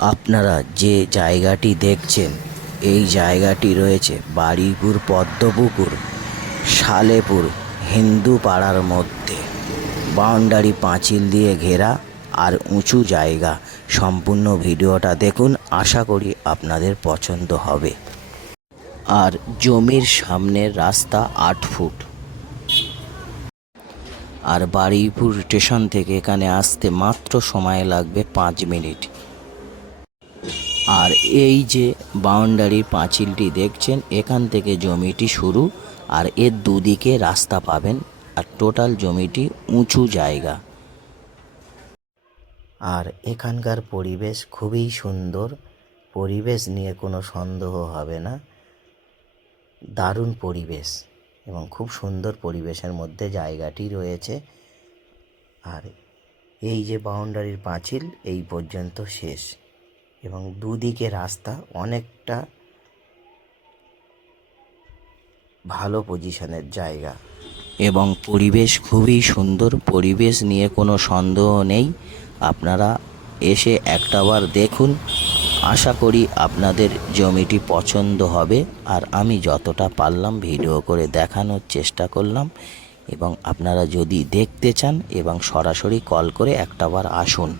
আপনারা যে জায়গাটি দেখছেন এই জায়গাটি রয়েছে বারুইপুর পদ্মপুকুর সালেপুর হিন্দু পাড়ার মধ্যে। বাউন্ডারি পাঁচিল দিয়ে ঘেরা আর উঁচু জায়গা। সম্পূর্ণ ভিডিওটা দেখুন, আশা করি আপনাদের পছন্দ হবে। আর জমির সামনের রাস্তা 8 ফুট। আর বারুইপুর স্টেশন থেকে এখানে আসতে মাত্র সময় লাগবে 5 মিনিট। আর এই যে বাউন্ডারির পাঁচিলটি দেখছেন, এখান থেকে জমিটি শুরু আর এর দুদিকে রাস্তা পাবেন। আর টোটাল জমিটি উঁচু জায়গা। আর এখানকার পরিবেশ খুবই সুন্দর, পরিবেশ নিয়ে কোনো সন্দেহ হবে না। দারুণ পরিবেশ এবং খুব সুন্দর পরিবেশের মধ্যে জায়গাটি রয়েছে। আর এই যে বাউন্ডারির পাঁচিল এই পর্যন্ত শেষ এবং দুদিকে রাস্তা অনেকটা ভালো পজিশনের জায়গা এবং পরিবেশ খুবই সুন্দর। পরিবেশ নিয়ে কোনো সন্দেহ নেই। আপনারা এসে একটাবার দেখুন, আশা করি আপনাদের জমিটি পছন্দ হবে। আর আমি যতটা পারলাম ভিডিও করে দেখানোর চেষ্টা করলাম। এবং আপনারা যদি দেখতে চান এবং সরাসরি কল করে একটাবার আসুন।